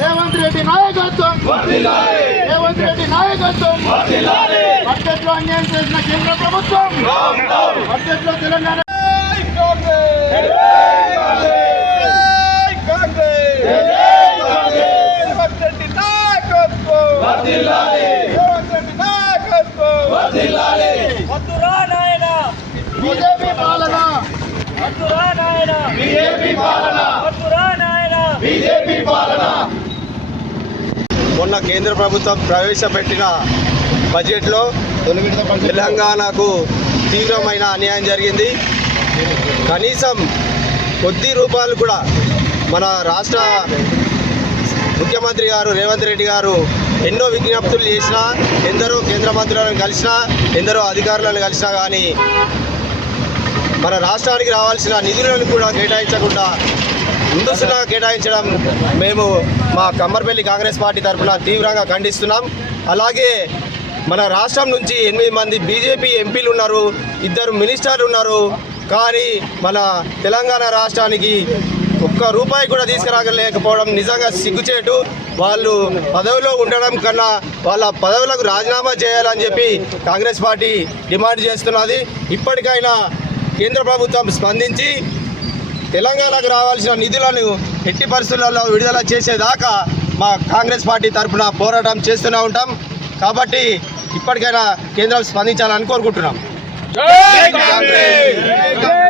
రేవంత్ రెడ్డి నాయకత్వం రేవంత్ రెడ్డి నాయకత్వం బడ్జెట్లో అన్యాయం చేసిన కేంద్ర ప్రభుత్వం బడ్జెట్లో తెలంగాణ జై కాంగ్రెస్ జై కాంగ్రెస్ జై కాంగ్రెస్ రేవంత్ రెడ్డి నాయకత్వం రేవంత్ రెడ్డి నాయకత్వం వద్దురా నాయన. బీజేపీ పాలన. వద్దురా నాయన. బీజేపీ పాలన. వద్దురా నాయన. బీజేపీ పాలన. మొన్న కేంద్ర ప్రభుత్వం ప్రవేశపెట్టిన బడ్జెట్లో తెలంగాణకు తీవ్రమైన అన్యాయం జరిగింది. కనీసం కొద్ది రూపాయలు కూడా మన రాష్ట్ర ముఖ్యమంత్రి గారు రేవంత్ రెడ్డి గారు ఎన్నో విజ్ఞప్తులు చేసినా ఎందరో కేంద్ర మంత్రులను కలిసినా ఎందరో అధికారులను కలిసినా కానీ మన రాష్ట్రానికి రావాల్సిన నిధులను కూడా కేటాయించకుండా ముందస్తుగా కేటాయించడం మేము మా కమ్మర్పల్లి కాంగ్రెస్ పార్టీ తరఫున తీవ్రంగా ఖండిస్తున్నాం. అలాగే మన రాష్ట్రం నుంచి ఎనిమిది మంది బీజేపీ ఎంపీలు ఉన్నారు ఇద్దరు మినిస్టర్లు ఉన్నారు. కానీ మన తెలంగాణ రాష్ట్రానికి ఒక్క రూపాయి కూడా తీసుకురాగలేకపోవడం నిజంగా సిగ్గుచేటు. వాళ్ళు పదవిలో ఉండడం కన్నా వాళ్ళ పదవులకు రాజీనామా చేయాలని చెప్పి కాంగ్రెస్ పార్టీ డిమాండ్ చేస్తున్నది. ఇప్పటికైనా కేంద్ర ప్రభుత్వం స్పందించి తెలంగాణకు రావాల్సిన నిధులను ఎట్టి పరిస్థితులలో విడుదల చేసేదాకా మా కాంగ్రెస్ పార్టీ తరఫున పోరాటం చేస్తూనే ఉంటాం. కాబట్టి ఇప్పటికైనా కేంద్రం స్పందించాలని కోరుకుంటున్నాం. జై కాంగ్రెస్!